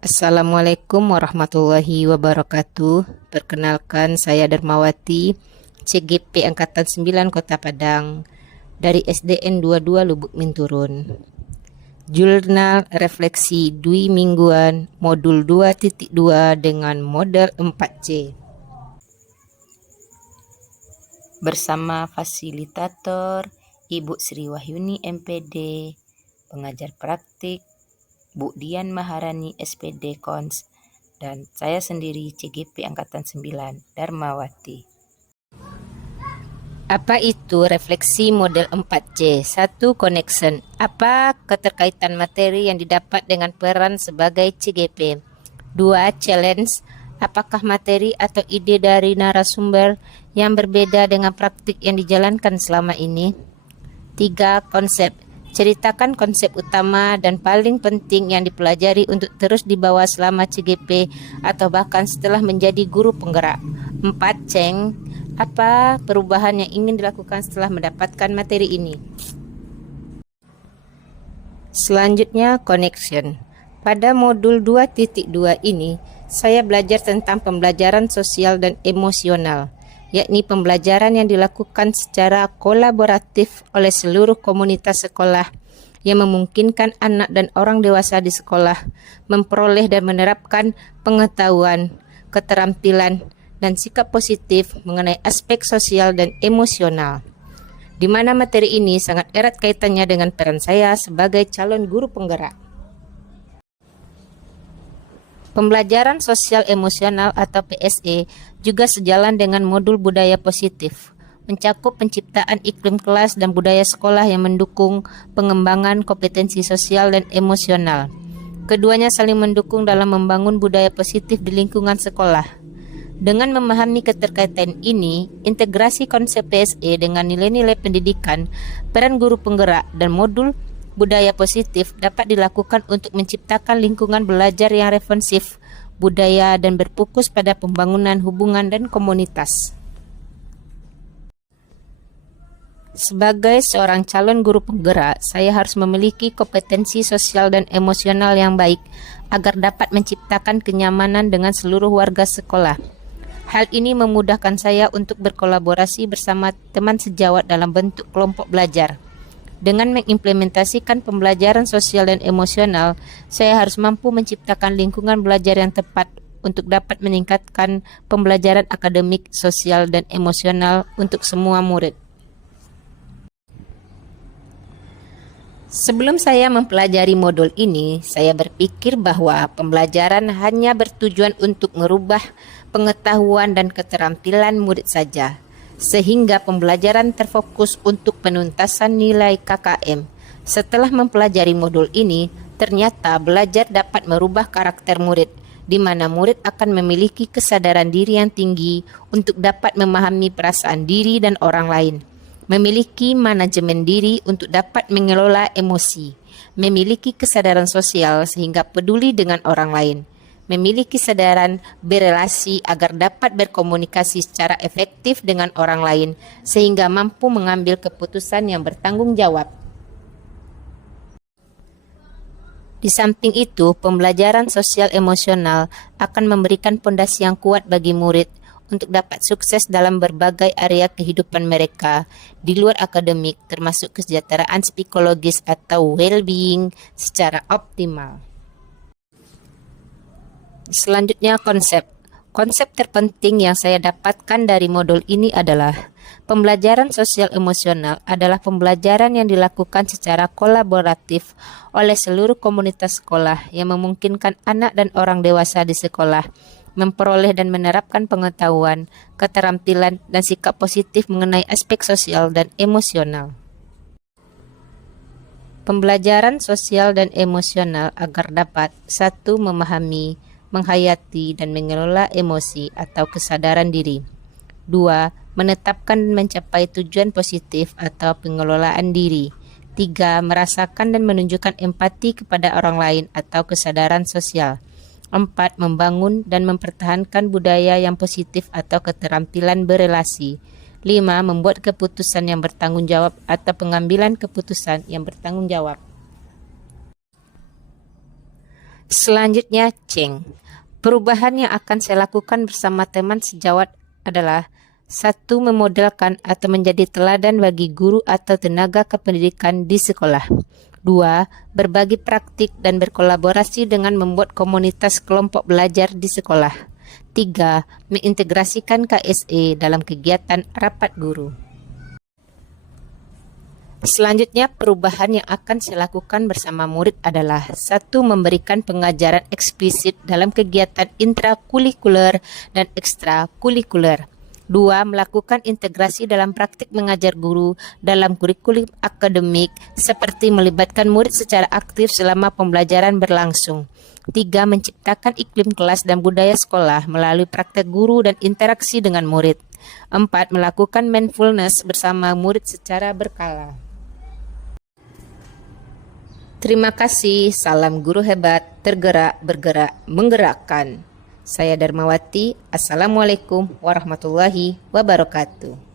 Assalamualaikum warahmatullahi wabarakatuh. Perkenalkan, saya Darmawati, CGP Angkatan 9 Kota Padang, dari SDN 22 Lubuk Minturun. Jurnal Refleksi Dwi Mingguan Modul 2.2 dengan model 4C. Bersama fasilitator Ibu Sri Wahyuni MPD, pengajar praktik Bu Dian Maharani SPD Kons, dan saya sendiri CGP Angkatan 9 Darmawati. Apa itu refleksi model 4C? 1. Connection. Apa keterkaitan materi yang didapat dengan peran sebagai CGP? 2. Challenge. Apakah materi atau ide dari narasumber yang berbeda dengan praktik yang dijalankan selama ini? 3. Konsep. Ceritakan konsep utama dan paling penting yang dipelajari untuk terus dibawa selama CGP atau bahkan setelah menjadi guru penggerak. 4. Change. Apa perubahan yang ingin dilakukan setelah mendapatkan materi ini? Selanjutnya, connection. Pada modul 2.2 ini, saya belajar tentang pembelajaran sosial dan emosional, yakni pembelajaran yang dilakukan secara kolaboratif oleh seluruh komunitas sekolah yang memungkinkan anak dan orang dewasa di sekolah memperoleh dan menerapkan pengetahuan, keterampilan, dan sikap positif mengenai aspek sosial dan emosional, di mana materi ini sangat erat kaitannya dengan peran saya sebagai calon guru penggerak. Pembelajaran sosial emosional atau PSE juga sejalan dengan modul budaya positif, mencakup penciptaan iklim kelas dan budaya sekolah yang mendukung pengembangan kompetensi sosial dan emosional. Keduanya saling mendukung dalam membangun budaya positif di lingkungan sekolah. Dengan memahami keterkaitan ini, integrasi konsep PSE dengan nilai-nilai pendidikan, peran guru penggerak, dan modul budaya positif dapat dilakukan untuk menciptakan lingkungan belajar yang responsif, budaya, dan berfokus pada pembangunan hubungan dan komunitas. Sebagai seorang calon guru penggerak, saya harus memiliki kompetensi sosial dan emosional yang baik agar dapat menciptakan kenyamanan dengan seluruh warga sekolah. Hal ini memudahkan saya untuk berkolaborasi bersama teman sejawat dalam bentuk kelompok belajar. Dengan mengimplementasikan pembelajaran sosial dan emosional, saya harus mampu menciptakan lingkungan belajar yang tepat untuk dapat meningkatkan pembelajaran akademik, sosial, dan emosional untuk semua murid. Sebelum saya mempelajari modul ini, saya berpikir bahwa pembelajaran hanya bertujuan untuk merubah pengetahuan dan keterampilan murid saja, sehingga pembelajaran terfokus untuk penuntasan nilai KKM. Setelah mempelajari modul ini, ternyata belajar dapat merubah karakter murid, di mana murid akan memiliki kesadaran diri yang tinggi untuk dapat memahami perasaan diri dan orang lain, memiliki manajemen diri untuk dapat mengelola emosi, memiliki kesadaran sosial sehingga peduli dengan orang lain, memiliki kesadaran berelasi agar dapat berkomunikasi secara efektif dengan orang lain sehingga mampu mengambil keputusan yang bertanggung jawab. Di samping itu, pembelajaran sosial emosional akan memberikan pondasi yang kuat bagi murid untuk dapat sukses dalam berbagai area kehidupan mereka di luar akademik, termasuk kesejahteraan psikologis atau well-being secara optimal. Selanjutnya, konsep. Konsep terpenting yang saya dapatkan dari modul ini adalah pembelajaran sosial emosional adalah pembelajaran yang dilakukan secara kolaboratif oleh seluruh komunitas sekolah yang memungkinkan anak dan orang dewasa di sekolah memperoleh dan menerapkan pengetahuan, keterampilan, dan sikap positif mengenai aspek sosial dan emosional. Pembelajaran sosial dan emosional agar dapat 1. Memahami, menghayati, dan mengelola emosi atau kesadaran diri. 2. Menetapkan dan mencapai tujuan positif atau pengelolaan diri. 3. Merasakan dan menunjukkan empati kepada orang lain atau kesadaran sosial. 4. Membangun dan mempertahankan budaya yang positif atau keterampilan berelasi. 5. Membuat keputusan yang bertanggung jawab atau pengambilan keputusan yang bertanggung jawab. Selanjutnya, Ceng. Perubahan yang akan saya lakukan bersama teman sejawat adalah: 1. Memodelkan atau menjadi teladan bagi guru atau tenaga kependidikan di sekolah. 2. Berbagi praktik dan berkolaborasi dengan membuat komunitas kelompok belajar di sekolah. 3. Mengintegrasikan KSE dalam kegiatan rapat guru. Selanjutnya, perubahan yang akan saya lakukan bersama murid adalah: 1. Memberikan pengajaran eksplisit dalam kegiatan intrakurikuler dan ekstrakurikuler. 2. Melakukan integrasi dalam praktik mengajar guru dalam kurikulum akademik seperti melibatkan murid secara aktif selama pembelajaran berlangsung. 3. Menciptakan iklim kelas dan budaya sekolah melalui praktek guru dan interaksi dengan murid. 4. Melakukan mindfulness bersama murid secara berkala. Terima kasih, salam guru hebat, tergerak, bergerak, menggerakkan. Saya Darmawati, Assalamualaikum warahmatullahi wabarakatuh.